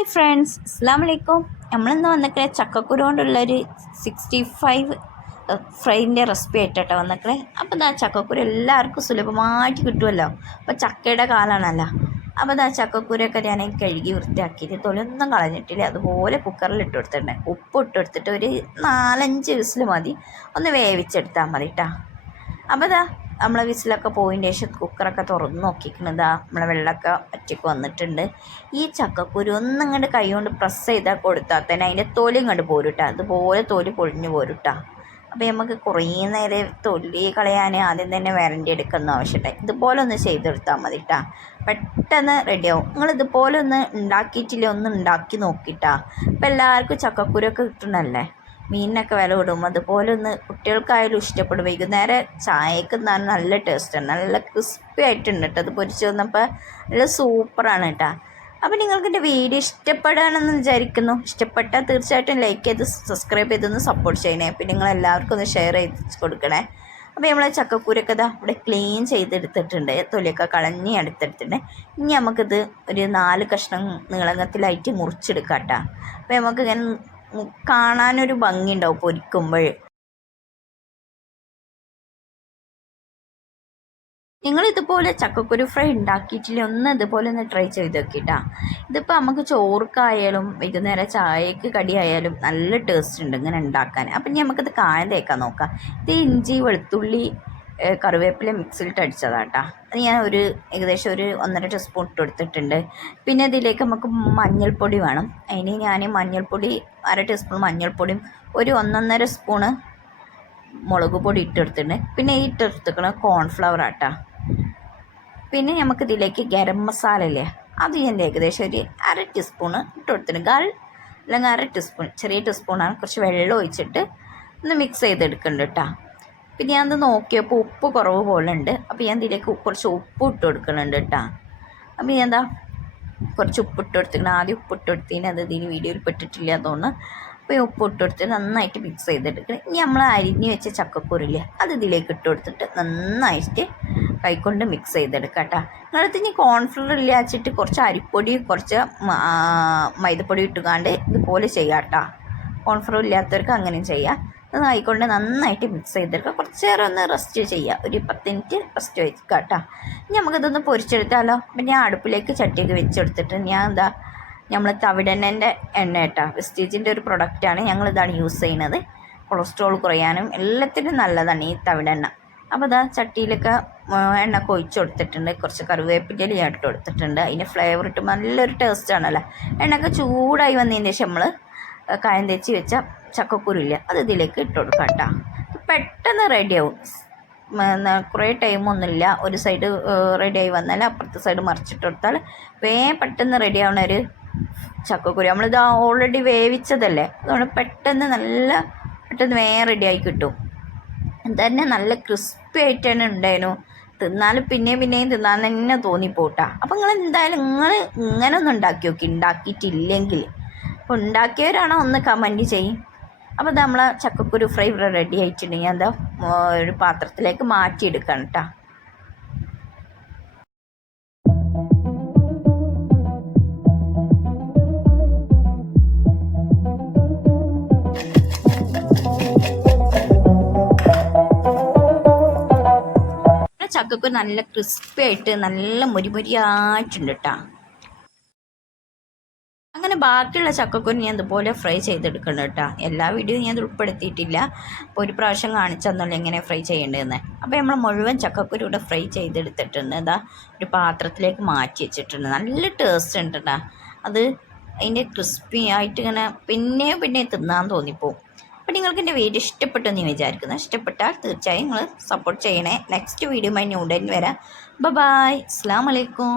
Hi friends അസ്സാം വലൈക്കും നമ്മളിന്ന് വന്നിട്ട് ചക്കക്കുരു കൊണ്ടുള്ളൊരു സിക്സ്റ്റി ഫൈവ് ഫ്രൈന്റെ റെസിപ്പി ആയിട്ടോ വന്നിട്ട് അപ്പോൾ ഇതാ ചക്കക്കുരു എല്ലാവർക്കും സുലഭമായിട്ട് കിട്ടുമല്ലോ അപ്പോൾ ചക്കയുടെ കാലമാണല്ലോ അപ്പോൾ ഇതാ ചക്കക്കുരൊക്കെ ഞാൻ കഴുകി വൃത്തിയാക്കിയിട്ട് തൊലൊന്നും കളഞ്ഞിട്ടില്ല. അതുപോലെ കുക്കറിൽ ഇട്ട് കൊടുത്തിട്ടുണ്ട്. ഉപ്പ് ഇട്ട് കൊടുത്തിട്ട് ഒരു നാലഞ്ച് വിസിൽ മതി. ഒന്ന് വേവിച്ചെടുത്താൽ മതി കേട്ടോ അപ്പോൾ ഇതാ നമ്മളെ വിസിലൊക്കെ പോയതിന്റെ ശേഷം കുക്കറൊക്കെ തുറന്ന് നോക്കിക്കണതാ നമ്മളെ വെള്ളമൊക്കെ ഒറ്റയ്ക്ക് വന്നിട്ടുണ്ട്. ഈ ചക്കക്കുരു ഒന്നും ഇങ്ങോട്ട് കൈ കൊണ്ട് പ്രസ് ചെയ്താൽ കൊടുത്താൽ തന്നെ അതിന്റെ തൊലി ഇങ്ങോട്ട് പോരുട്ടാ അതുപോലെ തൊലി പൊളിഞ്ഞു പോരുട്ടാ അപ്പോൾ നമുക്ക് കുറേ നേരം തൊലി കളയാൻ ആദ്യം തന്നെ വരണ്ടി എടുക്കുന്ന ആവശ്യമുണ്ട്. ഇതുപോലെ ഒന്ന് ചെയ്തെടുത്താൽ മതി കേട്ടാ പെട്ടെന്ന് റെഡിയാവും നിങ്ങൾ ഇതുപോലെ ഒന്ന് ഉണ്ടാക്കിയിട്ടില്ല ഒന്ന് ഉണ്ടാക്കി നോക്കിട്ടാ അപ്പോൾ എല്ലാവർക്കും ചക്കക്കുരൊക്കെ കിട്ടണല്ലേ? മീനിനൊക്കെ വില കൂടും. അതുപോലെ ഒന്ന് കുട്ടികൾക്കായാലും ഇഷ്ടപ്പെടും. വൈകുന്നേരം ചായക്ക് നല്ല നല്ല ടേസ്റ്റാണ് നല്ല ക്രിസ്പി ആയിട്ടുണ്ട് കേട്ടോ അത് പൊരിച്ച് വന്നപ്പോൾ നല്ല സൂപ്പറാണ് കേട്ടോ അപ്പോൾ നിങ്ങൾക്ക് എന്റെ വീഡിയോ ഇഷ്ടപ്പെടുകയാണെന്ന് വിചാരിക്കുന്നു. ഇഷ്ടപ്പെട്ടാൽ തീർച്ചയായിട്ടും ലൈക്ക് ചെയ്ത് സബ്സ്ക്രൈബ് ചെയ്തൊന്ന് സപ്പോർട്ട് ചെയ്യണേ. പിന്നെ നിങ്ങൾ എല്ലാവർക്കും ഒന്ന് ഷെയർ ചെയ്ത് കൊടുക്കണേ. അപ്പോൾ നമ്മൾ ചക്കക്കൂരൊക്കെ ഇതാ ഇവിടെ ക്ലീൻ ചെയ്തെടുത്തിട്ടുണ്ട്. തൊലിയൊക്കെ കളഞ്ഞ് എടുത്തെടുത്തിട്ടുണ്ട് ഇനി നമുക്കിത് ഒരു നാല് കഷ്ണം നീളങ്ങത്തിലായിട്ട് മുറിച്ചെടുക്കാം കേട്ടോ അപ്പോൾ നമുക്കിങ്ങനെ കാണാനൊരു ഭംഗിയുണ്ടാവും പൊരിക്കുമ്പോൾ. നിങ്ങൾ ഇതുപോലെ ചക്കക്കുരു ഫ്രൈ ഉണ്ടാക്കിയിട്ടില്ല? ഒന്ന് ഇതുപോലെ ഒന്ന് ട്രൈ ചെയ്ത് നോക്കിട്ടാ. ഇതിപ്പോൾ നമുക്ക് ചോറുക്കായാലും വൈകുന്നേരം ചായക്ക് കടിയായാലും നല്ല ടേസ്റ്റ് ഉണ്ട് ഇങ്ങനെ ഉണ്ടാക്കാൻ. അപ്പം ഇനി നമുക്കിത് കായം തേക്കാൻ നോക്കാം. ഇത് ഇഞ്ചി വെളുത്തുള്ളി കറിവേപ്പില മിക്സിയിലിട്ട് കേട്ടോ അത് ഞാൻ ഒരു ഏകദേശം ഒരു ഒന്നര ടീസ്പൂൺ ഇട്ട് കൊടുത്തിട്ടുണ്ട്. പിന്നെ ഇതിലേക്ക് നമുക്ക് മഞ്ഞൾപ്പൊടി വേണം. അതിന് ഞാൻ മഞ്ഞൾപ്പൊടി അര ടീസ്പൂൺ മഞ്ഞൾപ്പൊടിയും ഒരു ഒന്നൊന്നര സ്പൂണ് മുളക് പൊടി ഇട്ടെടുത്തിട്ടുണ്ട് പിന്നെ ഈ ഇട്ടെടുത്തിക്കണ കോൺഫ്ലവർ ആട്ടാ. പിന്നെ നമുക്ക് ഇതിലേക്ക് ഗരം മസാല അല്ലേ അത് ഞാൻ ഏകദേശം ഒരു അര ടീസ്പൂണ് ഇട്ട് കൊടുത്തിട്ടുണ്ട്. ഗാൾ അല്ലെങ്കിൽ അര ടീസ്പൂൺ ചെറിയ ടീസ്പൂണാണ്. കുറച്ച് വെള്ളം ഒഴിച്ചിട്ട് ഒന്ന് മിക്സ് ചെയ്തെടുക്കുന്നുണ്ട് കേട്ടോ. പിന്നെ ഞാനത് നോക്കിയപ്പോൾ ഉപ്പ് കുറവ് പോലെ ഉണ്ട് അപ്പോൾ ഞാൻ ഇതിലേക്ക് കുറച്ച് ഉപ്പ് ഇട്ട് കൊടുക്കുന്നുണ്ട് കേട്ടോ. അപ്പോൾ ഞാൻ എന്താ കുറച്ച് ഉപ്പ് ഇട്ട് കൊടുത്തിട്ടുണ്ട്. ആദ്യം ഉപ്പ് ഇട്ട് കൊടുത്തതിന് അത് ഇതിന് വീഡിയോയിൽ പെട്ടിട്ടില്ല തോന്നുന്നു. അപ്പോൾ ഈ ഉപ്പ് ഇട്ട് കൊടുത്തിട്ട് നന്നായിട്ട് മിക്സ് ചെയ്തെടുക്കണം. ഇനി നമ്മൾ അരിഞ്ഞ് വെച്ച ചക്കക്കുരില്ലേ അത് ഇതിലേക്ക് ഇട്ട് കൊടുത്തിട്ട് നന്നായിട്ട് കൈക്കൊണ്ട് മിക്സ് ചെയ്തെടുക്കാം കേട്ടോ. നിങ്ങളടുത്ത് ഇനി കോൺഫ്ലവർ ഇല്ല വെച്ചിട്ട് കുറച്ച് അരിപ്പൊടി കുറച്ച് മൈദപ്പൊടി ഇട്ടുകാണ്ട് ഇതുപോലെ ചെയ്യാം കേട്ടോ. കോൺഫ്ലവർ ഇല്ലാത്തവർക്ക് അങ്ങനെ ചെയ്യാം. അത് നന്നായിട്ട് മിക്സ് ചെയ്തെടുക്കുക. കുറച്ച് നേരം ഒന്ന് റെസ്റ്റ് ചെയ്യുക. ഒരു പത്ത് മിനിറ്റ് റെസ്റ്റ് വെക്കുക കേട്ടോ ഇനി നമുക്കിതൊന്ന് പൊരിച്ചെടുത്താലോ? അപ്പം ഞാൻ അടുപ്പിലേക്ക് ചട്ടിയൊക്കെ വെച്ചെടുത്തിട്ട് ഞാൻ എന്താ നമ്മൾ തവിടെണ്ണന്റെ എണ്ണ കേട്ടോ വെസ്റ്റീജിന്റെ ഒരു പ്രൊഡക്റ്റാണ് ഞങ്ങളിതാണ് യൂസ് ചെയ്യുന്നത്. കൊളസ്ട്രോൾ കുറയാനും എല്ലാത്തിനും നല്ലതാണ് ഈ തവിടെണ്ണ. അപ്പോൾ അതാ ചട്ടിയിലൊക്കെ എണ്ണ കൊഴിച്ച് കൊടുത്തിട്ടുണ്ട്. കുറച്ച് കറിവേപ്പിന്റെ ഇട്ട് കൊടുത്തിട്ടുണ്ട്. അതിന്റെ ഫ്ലേവർ ഇട്ട് നല്ലൊരു ടേസ്റ്റ് ആണല്ലോ. എണ്ണയൊക്കെ ചൂടായി വന്നതിന് ശേഷം നമ്മൾ കായം തേച്ച് വെച്ച ചക്കക്കുരുല്ല അത് ഇതിലേക്ക് ഇട്ട് കൊടുക്കാം കേട്ടോ. പെട്ടെന്ന് റെഡിയാവും കുറേ ടൈമൊന്നുമില്ല ഒരു സൈഡ് റെഡിയായി വന്നാൽ അപ്പുറത്തെ സൈഡ് മറിച്ചിട്ട് കൊടുത്താൽ വേഗം പെട്ടെന്ന് റെഡിയാവുന്ന ഒരു ചക്കക്കുരു. നമ്മളിത് ഓൾറെഡി വേവിച്ചതല്ലേ? അതുകൊണ്ട് പെട്ടെന്ന് നല്ല പെട്ടെന്ന് വേഗം റെഡിയായി കിട്ടും. തന്നെ നല്ല ക്രിസ്പി ആയിട്ടാണ് ഉണ്ടായിരുന്നു. തിന്നാലും പിന്നെയും പിന്നെയും തിന്നാൻ തന്നെ തോന്നിപ്പോട്ടാ. അപ്പം നിങ്ങൾ എന്തായാലും നിങ്ങൾ ഇങ്ങനെ ഒന്ന് ഉണ്ടാക്കി നോക്കി. ഉണ്ടാക്കിയിട്ടില്ലെങ്കിൽ. ഉണ്ടാക്കിയവരാണോ ഒന്ന് കമന്റ് ചെയ്യും. അപ്പോൾ നമ്മൾ ചക്കക്കുരു ഫ്രൈ റെഡി ആയിട്ടുണ്ടെങ്കിൽ എന്താ ഒരു പാത്രത്തിലേക്ക് മാറ്റിയെടുക്കണം കേട്ടോ ചക്കക്കുരു നല്ല ക്രിസ്പി ആയിട്ട് നല്ല മുരിമുരിയായിട്ടുണ്ട് കേട്ടോ അങ്ങനെ ബാക്കിയുള്ള ചക്കക്കുരു ഞാൻ ഇതുപോലെ ഫ്രൈ ചെയ്തെടുക്കണം കേട്ടോ. എല്ലാ വീഡിയോയും ഞാൻ ഉൾപ്പെടുത്തിയിട്ടില്ല. അപ്പോൾ ഒരു പ്രാവശ്യം കാണിച്ചെന്നുള്ള എങ്ങനെ ഫ്രൈ ചെയ്യേണ്ടതെന്ന്. അപ്പോൾ നമ്മൾ മുഴുവൻ ചക്കക്കുരു ഇവിടെ ഫ്രൈ ചെയ്തെടുത്തിട്ടുണ്ട്. എന്താ ഒരു പാത്രത്തിലേക്ക് മാറ്റി വെച്ചിട്ടുണ്ട്. നല്ല ടേസ്റ്റ് ഉണ്ട് കേട്ടോ. അത് അതിന്റെ ക്രിസ്പി ആയിട്ട് ഇങ്ങനെ പിന്നെയും പിന്നെയും തിന്നാൻ തോന്നിപ്പോവും. അപ്പോൾ നിങ്ങൾക്ക് എന്റെ വീഡിയോ ഇഷ്ടപ്പെട്ടെന്ന് എന്ന് വിചാരിക്കുന്നു. ഇഷ്ടപ്പെട്ടാൽ തീർച്ചയായും നിങ്ങൾ സപ്പോർട്ട് ചെയ്യണേ. നെക്സ്റ്റ് വീഡിയോ മൈ ന്യൂഡൻ വരാം. ബ ബായ് അസ്സാം വലൈക്കും